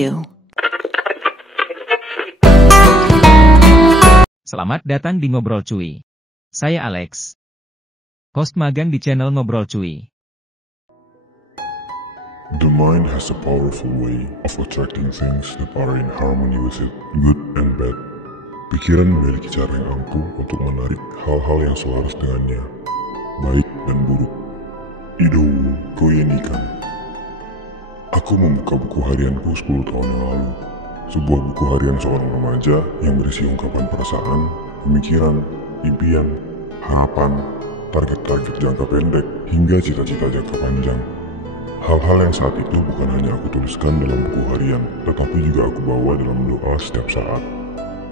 you. Selamat datang di Ngobrol Cuy. Saya Alex, host magang di channel Ngobrol Cuy. The mind has a powerful way of attracting things that are in harmony with it, good and bad. Pikiran memiliki cara yang ampuh untuk menarik hal-hal yang selaras dengannya, baik dan buruk. Ido Koyenikan. Aku membuka buku harianku 10 tahun yang lalu. Sebuah buku harian seorang remaja yang berisi ungkapan perasaan, pemikiran, impian, harapan, target-target jangka pendek, hingga cita-cita jangka panjang. Hal-hal yang saat itu bukan hanya aku tuliskan dalam buku harian, tetapi juga aku bawa dalam doa setiap saat.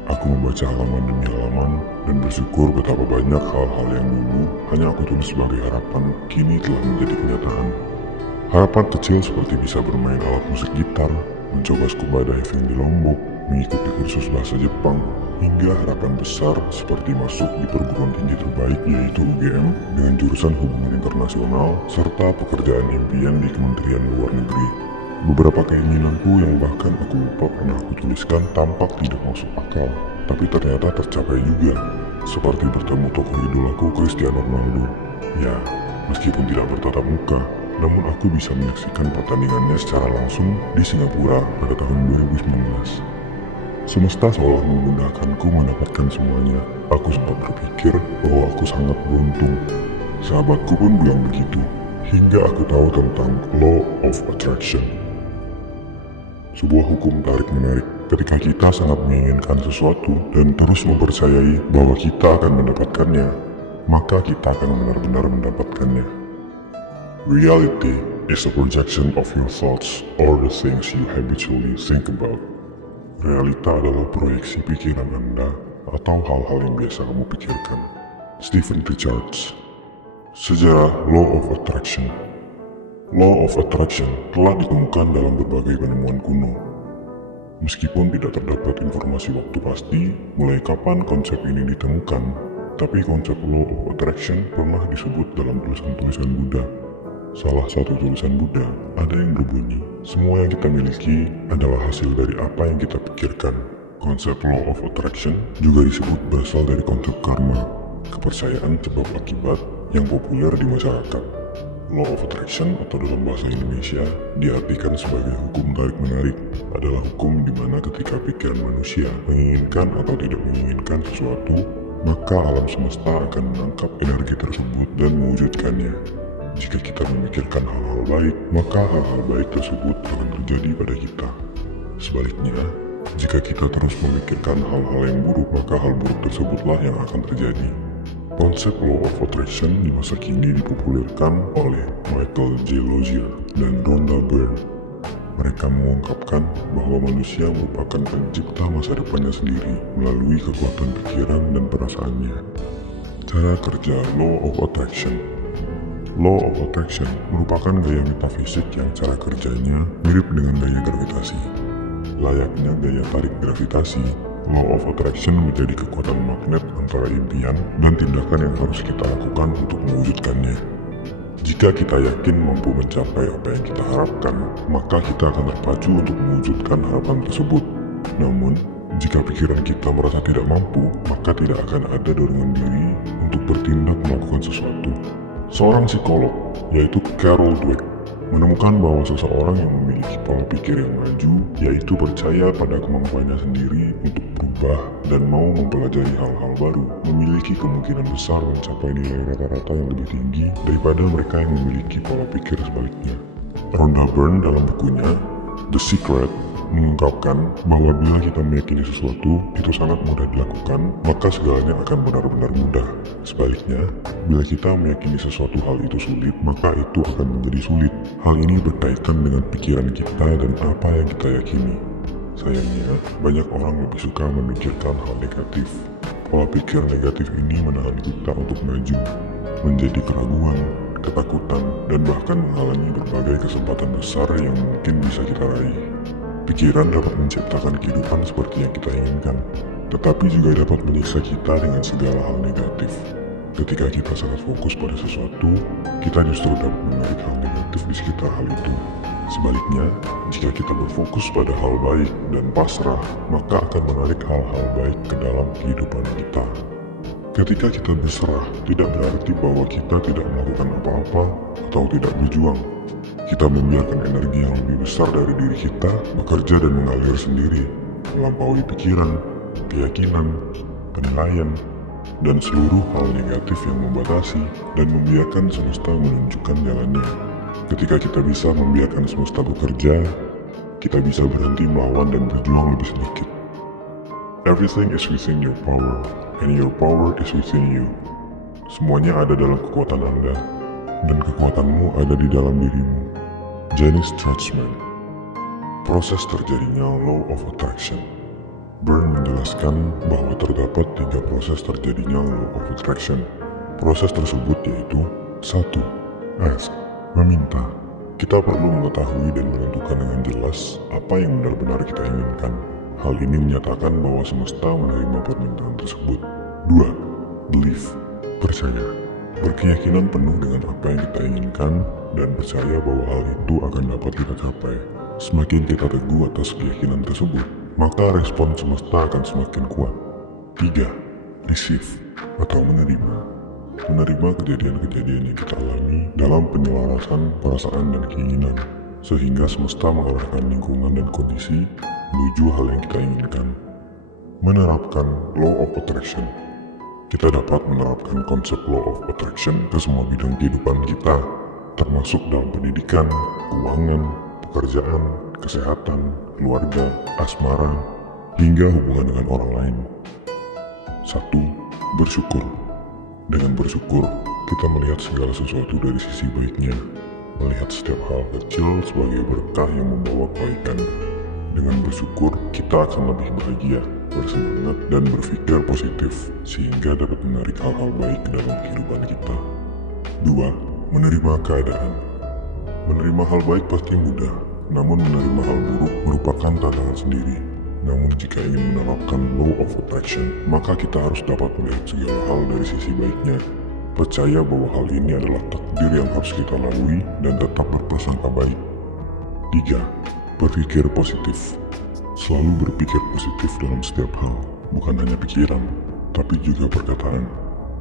Aku membaca halaman demi halaman dan bersyukur betapa banyak hal-hal yang dulu hanya aku tulis sebagai harapan kini telah menjadi kenyataan. Harapan kecil seperti bisa bermain alat musik gitar, mencoba scuba diving di Lombok, mengikuti kursus bahasa Jepang, hingga harapan besar seperti masuk di perguruan tinggi terbaik yaitu UGM dengan jurusan hubungan internasional serta pekerjaan impian di Kementerian Luar Negeri. Beberapa keinginanku yang bahkan aku lupa pernah aku tuliskan tampak tidak masuk akal, tapi ternyata tercapai juga, seperti bertemu tokoh idolaku Cristiano Ronaldo. Ya, meskipun tidak bertatap muka, namun aku bisa menyaksikan pertandingannya secara langsung di Singapura pada tahun 2019. Semesta seolah memudahkanku mendapatkan semuanya. Aku sempat berpikir bahwa aku sangat beruntung. Sahabatku pun bilang begitu, hingga aku tahu tentang Law of Attraction. Sebuah hukum tarik-menarik. Ketika kita sangat menginginkan sesuatu dan terus mempercayai bahwa kita akan mendapatkannya, maka kita akan benar-benar mendapatkannya. Reality is a projection of your thoughts or the things you habitually think about. Realita adalah proyeksi pikiran Anda atau hal-hal yang biasa kamu pikirkan. Stephen Richards. Sejarah Law of Attraction. Law of Attraction telah ditemukan dalam berbagai penemuan kuno. Meskipun tidak terdapat informasi waktu pasti mulai kapan konsep ini ditemukan, tapi konsep Law of Attraction pernah disebut dalam tulisan-tulisan Buddha. Salah satu tulisan Buddha ada yang berbunyi, semua yang kita miliki adalah hasil dari apa yang kita pikirkan. Konsep Law of Attraction juga disebut berasal dari konsep karma, kepercayaan sebab akibat yang populer di masyarakat. Law of Attraction atau dalam bahasa Indonesia diartikan sebagai hukum tarik-menarik, adalah hukum di mana ketika pikiran manusia menginginkan atau tidak menginginkan sesuatu, maka alam semesta akan menangkap energi tersebut dan mewujudkannya. Jika kita memikirkan hal-hal baik, maka hal-hal baik tersebut akan terjadi pada kita. Sebaliknya, jika kita terus memikirkan hal-hal yang buruk, maka hal buruk tersebutlah yang akan terjadi. Konsep Law of Attraction di masa kini dipopulerkan oleh Michael J. Lozier dan Rhonda Byrne. Mereka mengungkapkan bahwa manusia merupakan pencipta masa depannya sendiri melalui kekuatan pikiran dan perasaannya. Cara kerja Law of Attraction. Law of Attraction merupakan gaya metafisik yang cara kerjanya mirip dengan gaya gravitasi. Layaknya gaya tarik gravitasi, Law of Attraction menjadi kekuatan magnet antara impian dan tindakan yang harus kita lakukan untuk mewujudkannya. Jika kita yakin mampu mencapai apa yang kita harapkan, maka kita akan terpacu untuk mewujudkan harapan tersebut. Namun, jika pikiran kita merasa tidak mampu, maka tidak akan ada dorongan diri untuk bertindak melakukan sesuatu. Seorang psikolog, yaitu Carol Dweck, menemukan bahwa seseorang yang memiliki pola pikir yang maju, yaitu percaya pada kemampuannya sendiri untuk berubah dan mau mempelajari hal-hal baru, memiliki kemungkinan besar mencapai nilai rata-rata yang lebih tinggi daripada mereka yang memiliki pola pikir sebaliknya. Rhonda Byrne dalam bukunya The Secret mengungkapkan bahwa bila kita meyakini sesuatu itu sangat mudah dilakukan, maka segalanya akan benar-benar mudah. Sebaliknya, bila kita meyakini sesuatu hal itu sulit, maka itu akan menjadi sulit. Hal ini berkaitan dengan pikiran kita dan apa yang kita yakini. Sayangnya, banyak orang lebih suka memikirkan hal negatif. Pola pikir negatif ini menahan kita untuk maju, menjadi keraguan, ketakutan, dan bahkan menghalangi berbagai kesempatan besar yang mungkin bisa kita raih. Pikiran dapat menciptakan kehidupan seperti yang kita inginkan, tetapi juga dapat menyiksa kita dengan segala hal negatif. Ketika kita sangat fokus pada sesuatu, kita justru dapat menarik hal negatif di sekitar hal itu. Sebaliknya, jika kita berfokus pada hal baik dan pasrah, maka akan menarik hal-hal baik ke dalam kehidupan kita. Ketika kita berserah, tidak berarti bahwa kita tidak melakukan apa-apa atau tidak berjuang. Kita membiarkan energi yang lebih besar dari diri kita bekerja dan mengalir sendiri, melampaui pikiran, keyakinan, penilaian, dan seluruh hal negatif yang membatasi dan membiarkan semesta menunjukkan jalannya. Ketika kita bisa membiarkan semesta bekerja, kita bisa berhenti melawan dan berjuang lebih sedikit. Everything is within your power, and your power is within you. Semuanya ada dalam kekuatan Anda, dan kekuatanmu ada di dalam dirimu. Janice Churchman. Proses terjadinya Law of Attraction. Byrne menjelaskan bahwa terdapat 3 proses terjadinya Law of Attraction. Proses tersebut yaitu 1. Ask, meminta. Kita perlu mengetahui dan menentukan dengan jelas apa yang benar-benar kita inginkan. Hal ini menyatakan bahwa semesta menerima permintaan tersebut. 2. Believe, percaya. Berkeyakinan penuh dengan apa yang kita inginkan dan percaya bahwa hal itu akan dapat kita capai. Semakin kita teguh atas keyakinan tersebut, maka respon semesta akan semakin kuat. 3. Receive, atau menerima. Menerima kejadian-kejadian yang kita alami dalam penyelarasan perasaan dan keinginan, sehingga semesta mengarahkan lingkungan dan kondisi menuju hal yang kita inginkan. Menerapkan Law of Attraction. Kita dapat menerapkan konsep Law of Attraction ke semua bidang kehidupan kita, termasuk dalam pendidikan, keuangan, pekerjaan, kesehatan, keluarga, asmara, hingga hubungan dengan orang lain. 1. Bersyukur. Dengan bersyukur, kita melihat segala sesuatu dari sisi baiknya, melihat setiap hal kecil sebagai berkah yang membawa kebaikan. Dengan bersyukur, kita akan lebih bahagia, bersemangat, dan berpikir positif, sehingga dapat menarik hal-hal baik ke dalam kehidupan kita. 2. Menerima keadaan. Menerima hal baik pasti mudah, namun menerima hal buruk merupakan tantangan sendiri. Namun jika ingin menerapkan Law of Attraction, maka kita harus dapat melihat segala hal dari sisi baiknya. Percaya bahwa hal ini adalah takdir yang harus kita lalui dan tetap berprasangka baik. 3. Berpikir positif. Selalu berpikir positif dalam setiap hal, bukan hanya pikiran, tapi juga perkataan.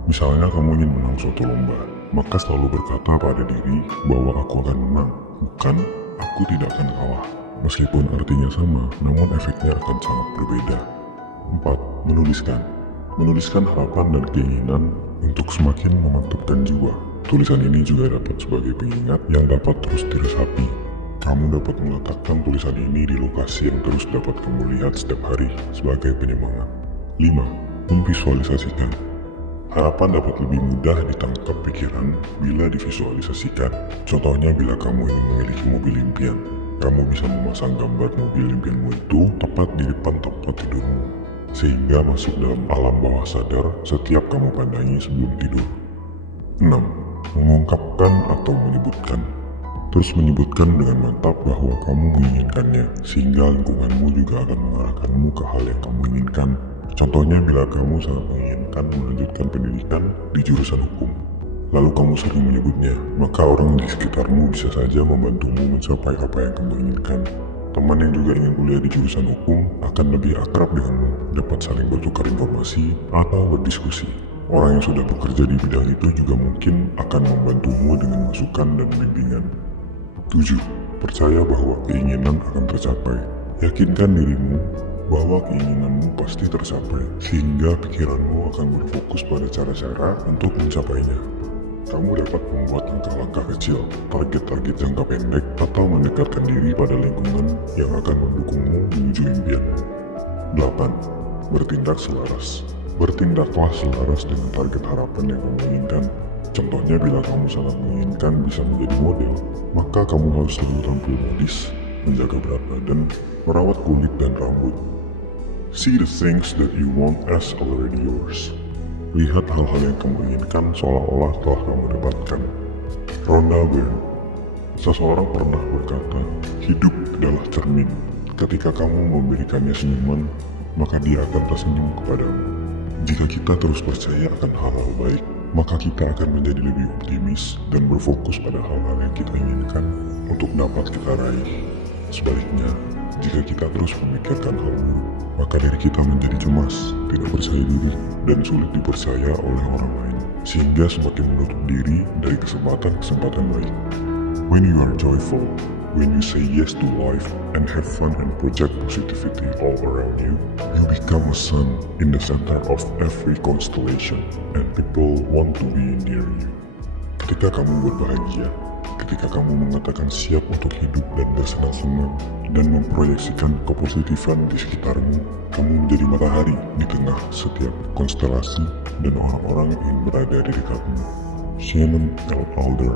Misalnya kamu ingin menang suatu lomba, maka selalu berkata pada diri bahwa aku akan menang, bukan aku tidak akan kalah. Meskipun artinya sama, namun efeknya akan sangat berbeda. 4. Menuliskan. Menuliskan harapan dan keinginan untuk semakin memantapkan jiwa. Tulisan ini juga dapat sebagai pengingat yang dapat terus diresapi. Kamu dapat meletakkan tulisan ini di lokasi yang terus dapat kamu lihat setiap hari sebagai penyemangat. 5. Memvisualisasikan. Harapan dapat lebih mudah ditangkap pikiran bila divisualisasikan. Contohnya bila kamu ingin memiliki mobil impian, kamu bisa memasang gambar mobil impianmu itu tepat di depan tempat tidurmu, sehingga masuk dalam alam bawah sadar setiap kamu pandangi sebelum tidur. 6. Mengungkapkan atau menyebutkan. Terus menyebutkan dengan mantap bahwa kamu menginginkannya, sehingga lingkunganmu juga akan mengarahkanmu ke hal yang kamu inginkan. Contohnya bila kamu sangat menginginkan melanjutkan pendidikan di jurusan hukum, lalu kamu sering menyebutnya, maka orang di sekitarmu bisa saja membantumu mencapai apa yang kamu inginkan. Teman yang juga ingin kuliah di jurusan hukum akan lebih akrab denganmu, dapat saling bertukar informasi atau berdiskusi. Orang yang sudah bekerja di bidang itu juga mungkin akan membantumu dengan masukan dan bimbingan. 7. Percaya bahwa keinginan akan tercapai. Yakinkan dirimu bahwa keinginanmu pasti tercapai, sehingga pikiranmu akan berfokus pada cara-cara untuk mencapainya. Kamu dapat membuat langkah-langkah kecil, target-target jangka pendek, atau mendekatkan diri pada lingkungan yang akan mendukungmu menuju impianmu. 8. Bertindak selaras. Bertindaklah selaras dengan target harapan yang kamu inginkan. Contohnya bila kamu sangat menginginkan bisa menjadi model, maka kamu harus selalu tampil modis, menjaga berat badan, merawat kulit dan rambut. See the things that you want as already yours. Lihat hal-hal yang kamu inginkan seolah-olah telah kamu dapatkan. Rhonda Byrne. Seseorang pernah berkata, hidup adalah cermin. Ketika kamu memberikannya senyuman, maka dia akan tersenyum kepadamu. Jika kita terus percaya akan hal-hal baik, maka kita akan menjadi lebih optimis dan berfokus pada hal-hal yang kita inginkan untuk dapat kita raih. Sebaliknya, jika kita terus memikirkan hal buruk, maka diri kita menjadi cemas, tidak percaya diri, dan sulit dipercaya oleh orang lain, sehingga semakin menutup diri dari kesempatan-kesempatan baik. When you are joyful, when you say yes to life and have fun and project positivity all around you, you become a sun in the center of every constellation and people want to be near you. Ketika kamu berbahagia, ketika kamu mengatakan siap untuk hidup dan bersenang-senang dan memproyeksikan kepositifan di sekitarmu, kamu menjadi matahari di tengah setiap konstelasi dan orang-orang yang berada di dekatmu. Shannon L. Alder